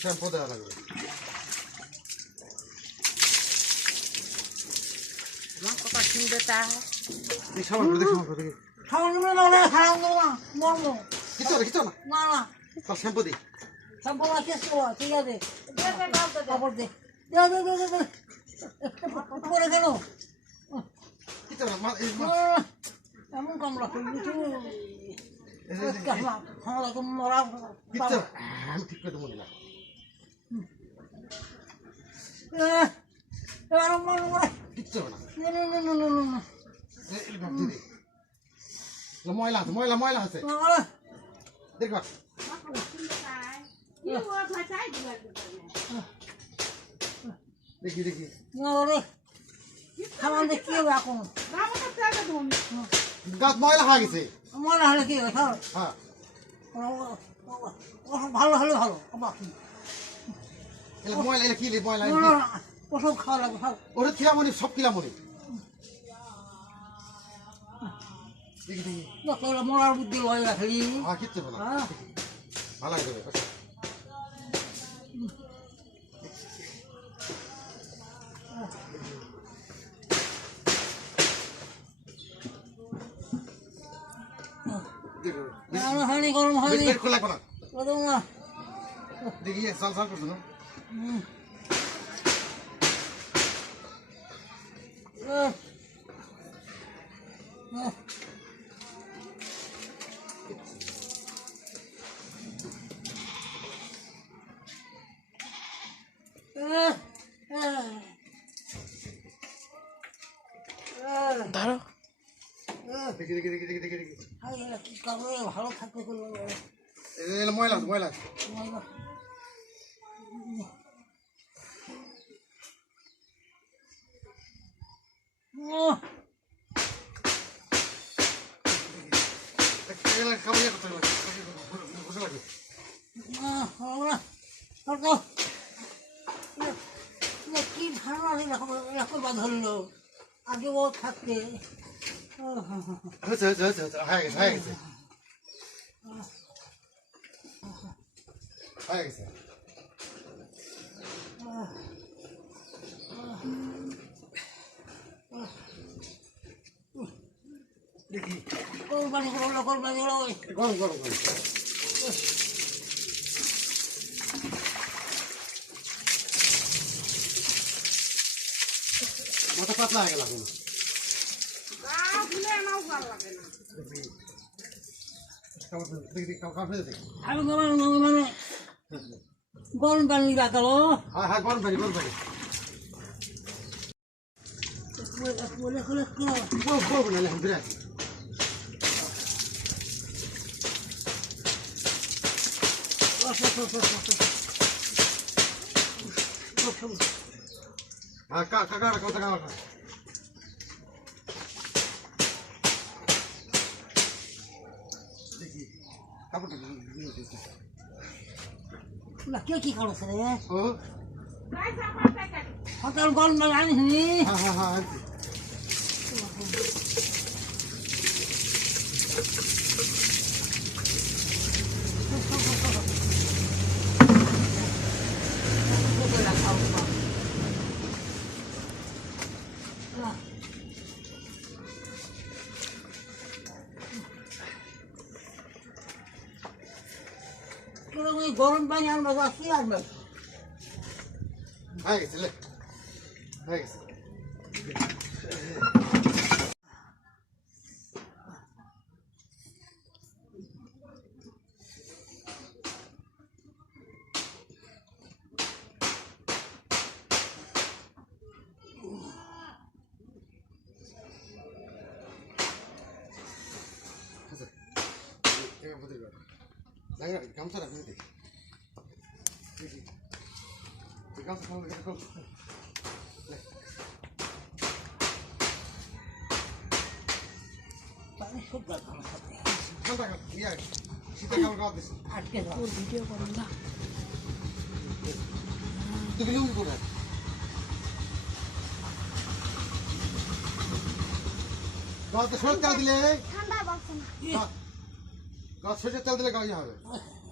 Shampoo দেওয়া লাগবে। কথা শুনবে তা এই দেখি সাবান দেখি। সামান্য না না খারাপ না মর্ম কিছু না কিছু না? না না। তার শ্যাম্পু করা ঠিক আছে। কাপড় দে দে দে। দে। দে দে পরে কিছু না? না, না, না। এমন কামড়া করবি যে- আমরা তো মরা। আমি ঠিক করে দেবো না এবার মনে করে কিচ্ছু না। না না না না না ময়লা আছে ময়লা ময়লা আছে। দেখ দেখি দেখি। না দেখি এখন। গাছ ময়লা হয়ে গেছে। মনে হলে কি হয়? হ্যাঁ। ভালো হলে ভালো। বাকি ময়লা এগুলো কি ময়লা ওসব খাওয়া লাগবে স্যার ওটা খিলামনি সব খিলামনি মরার বুদ্ধি হয়ে হ্যাঁ না হ্যাঁ। ভালো হয়ে হয়নি গরম হয়নি। গরম না দেখি সাল সাল করছ না? হুম। দেখি দেখি দেখি দেখি দেখি দেখি কি করবে? ভালো এগুলো ময়লা ময়লা আছে Oh. ইয়ে কি ধারণা এরকম এরকম বা ধরলো আগে ও থাকতে হয়েছে হয়েছে হয়েছে হয়েছে হয়ে গেছে হয়ে গেছে হয়ে গেছে দেখি কোরবানি করল কোরবানি করল গরম গরম গরম মাথা পাতলা হয়ে গেল এখন দেখি খাবার ফেলে- দেখি দেখি খাবার ফেলে দেখি আমি কেমন মানে গরম পানি রাখালো হ্যাঁ হ্যাঁ গরম পানি গরম পানি। আসি হ্যাঁ কা কাকা কাকা দেখি কাপড়টা দিয়ে দিচ্ছি না কে কি করছে রে পানি আনিস নি হ্যাঁ হ্যাঁ হ্যাঁ গরম পানি আমরা যাচ্ছি আমরা হয়ে গেছে লে। হয়ে গেছে। আচ্ছা, এই আমাদের ব্যাপার। ভিডিও করুন না তুমি। গাছ সরষের তেল দিলে গাছ সরষের তেল দিলে গাছ হবে হতো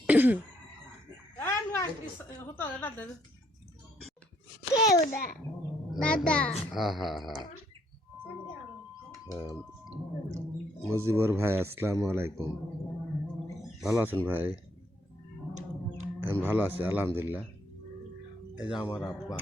এটা দে কে ওটা দাদা হ্যাঁ হ্যাঁ হ্যাঁ মুজিবর ভাই আসসালামু আলাইকুম। ভালো আছেন ভাই? আমি ভালো আছি আলহামদুলিল্লাহ। এই যে আমার আব্বা।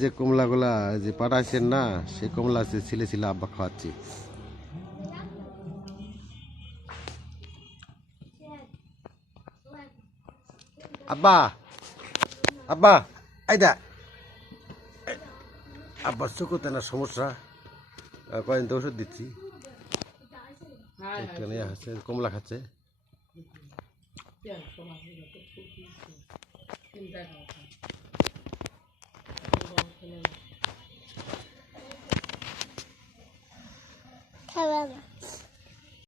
যে কমলাগুলা যে পাঠাইছেন না, সে কমলা সে ছিলে ছিলে আব্বা খাওয়াচ্ছি। আব্বা আব্বা, এই দা। আব্বার চোখতে না সমস্যা। কয়েকদিন ওষুধ দিচ্ছি। আছে কমলা খাচ্ছে। খাবে না